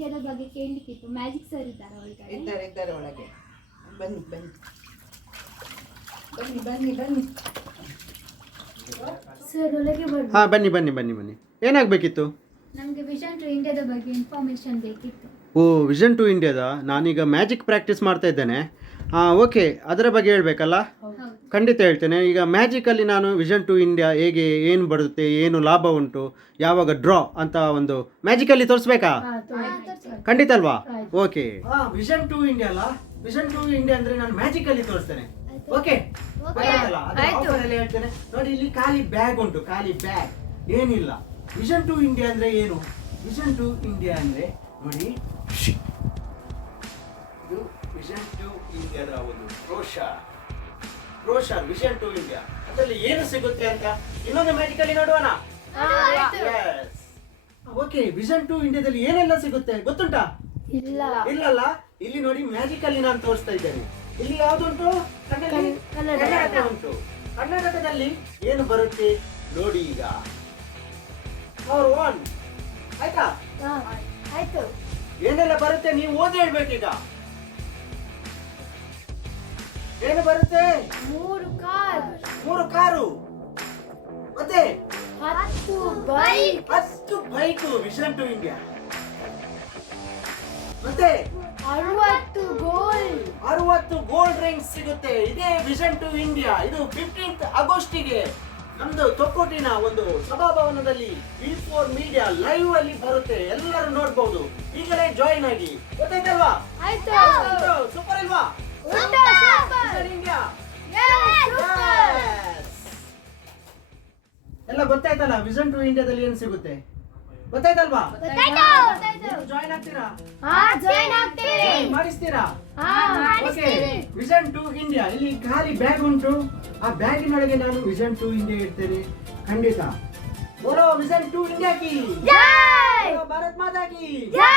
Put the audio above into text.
ಇಂಡಿಯಾದ ಬಗ್ಗೆ ಕೇಳಲಿಕ್ಕಿತ್ತು. Magic sir ಇದ್ದಾರೆ ಒಳಗಡೆ. ಇದ್ದಾರೆ ಒಳಗೆ. ಬನ್ನಿ ಬನ್ನಿ ಬನ್ನಿ ಬನ್ನಿ ಬನ್ನಿ ಸರ್ ಒಳಗೆ ಬರ್ಬೋದು. ಹಾಂ ಬನ್ನಿ ಬನ್ನಿ ಬನ್ನಿ ಬನ್ನಿ. ಏನಾಗಬೇಕಿತ್ತು? ನಮಗೆ ವಿಷನ್ ಟು ಇಂಡಿಯಾದ ಬಗ್ಗೆ ಇನ್ಫಾರ್ಮೇಷನ್ ಬೇಕಿತ್ತು. ಓ ವಿಷನ್ ಟು ಇಂಡಿಯಾದ. ನಾನೀಗ ಮ್ಯಾಜಿಕ್ ಪ್ರಾಕ್ಟೀಸ್ ಮಾಡ್ತಾ ಇದ್ದೇನೆ. ಓಕೆ, ಅದರ ಬಗ್ಗೆ ಹೇಳಬೇಕಲ್ಲ? ಹೌದು. ಖಂಡಿತ ಹೇಳ್ತೇನೆ. ಈಗ ಮ್ಯಾಜಿಕಲ್ಲಿ ನಾನು ವಿಷನ್ ಟು ಇಂಡಿಯಾ ಹೇಗೆ, ಏನು ಬರುತ್ತೆ, ಏನು ಲಾಭ ಉಂಟು, ಯಾವಾಗ ಡ್ರಾ ಅಂತ ಒಂದು ಮ್ಯಾಜಿಕಲ್ಲಿ ತೋರಿಸ್ಬೇಕಾ? ಖಂಡಿತ ಅಲ್ವಾ? ಓಕೆ. ವಿಷನ್ ಟು ಇಂಡಿಯಾ ಅಲ್ಲ, ವಿಷನ್ ಟು ಇಂಡಿಯಾ ಅಂದರೆ ನಾನು ಮ್ಯಾಜಿಕಲ್ಲಿ ತೋರಿಸ್ತೇನೆ. ಓಕೆ ಹೇಳ್ತೇನೆ. ನೋಡಿ, ಇಲ್ಲಿ ಖಾಲಿ ಬ್ಯಾಗ್ ಉಂಟು, ಖಾಲಿ ಬ್ಯಾಗ್, ಏನಿಲ್ಲ. ವಿಷನ್ ಟು ಇಂಡಿಯಾ ಅಂದರೆ ಏನು? ವಿಷನ್ ಟು ಇಂಡಿಯಾ ಅಂದರೆ ನೋಡಿ, ಇದು ವಿಷನ್ ಟು ಇಂಡಿಯಾದ ಒಂದು ಬ್ರೋಷರ್ ವಿಷನ್ ಟು ಇಂಡಿಯಾ. ಅದರಲ್ಲಿ ಏನು ಸಿಗುತ್ತೆ ಅಂತ ಇನ್ನೊಂದು ಮ್ಯಾಜಿಕಲ್ಲಿ ನೋಡುವಣ. ಓಕೆ, ವಿಷನ್ ಟು ಇಂಡಿಯಾದಲ್ಲಿ ಏನೆಲ್ಲ ಸಿಗುತ್ತೆ ಗೊತ್ತುಂಟಾ? ಇಲ್ಲಲ್ಲ. ಇಲ್ಲಿ ನೋಡಿ, ಮ್ಯಾಜಿಕಲ್ಲಿ ನಾನು ತೋರಿಸ್ತಾ ಇದ್ದೇನೆ. ಇಲ್ಲಿ ಯಾವುದುಂಟು? ಕನ್ನಡಕ ಉಂಟು. ಕರ್ನಾಟಕದಲ್ಲಿ ಏನು ಬರುತ್ತೆ ನೋಡಿ ಈಗ. ಆಯ್ತಾ? ಆಯ್ತು. ಏನೆಲ್ಲ ಬರುತ್ತೆ ನೀವು ಓದಿ ಹೇಳ್ಬೇಕೀಗ. ಏನು ಬರುತ್ತೆ? 3 ಕಾರು, ಮತ್ತೆ 10 ಬೈಕ್ ವಿಷನ್ ಟು ಇಂಡಿಯಾ, ಮತ್ತೆ 60 ಗೋಲ್ಡ್ ರಿಂಗ್ಸ್ ಸಿಗುತ್ತೆ. ಇದೇ ವಿಷನ್ ಟು ಇಂಡಿಯಾ. ಇದು 15th ಆಗಸ್ಟಿಗೆ ನಮ್ದು ತೊಕ್ಕೋಟಿನ ಒಂದು ಸಭಾಭವನದಲ್ಲಿ V4 ಮೀಡಿಯಾ ಲೈವ್ ಅಲ್ಲಿ ಬರುತ್ತೆ. ಎಲ್ಲರೂ ನೋಡ್ಬಹುದು. ಈಗಲೇ ಜಾಯಿನ್ ಆಗಿ. ಗೊತ್ತಾಯ್ತಲ್ವಾ? ಸೂಪರ್ ಅಲ್ವಾ? ಇಂಡಿಯಾ ಎಲ್ಲ ಗೊತ್ತಾಯ್ತಲ್ಲ? ವಿಷನ್ ಟು ಇಂಡಿಯಾದಲ್ಲಿ ಏನು ಸಿಗುತ್ತೆ ಗೊತ್ತಾಯ್ತಲ್ವಾ? ಜಾಯಿನ್ ಆಗ್ತೀರಾ? ಮಾಡಿಸ್ತೀರಾ? ಓಕೆ. Vision to India. ಇಲ್ಲಿ ಖಾಲಿ ಬ್ಯಾಗ್ ಉಂಟು. ಆ ಬ್ಯಾಗಿನೊಳಗೆ ನಾನು ವಿಷನ್ ಟು ಇಂಡಿಯಾ ಇಡ್ತೇನೆ. ಖಂಡಿತ. ಬೋಲೋ ವಿಷನ್ ಟು ಇಂಡಿಯಾ ಕಿ ಜೈ, ಭಾರತ್ ಮಾತಾ ಕಿ ಜೈ.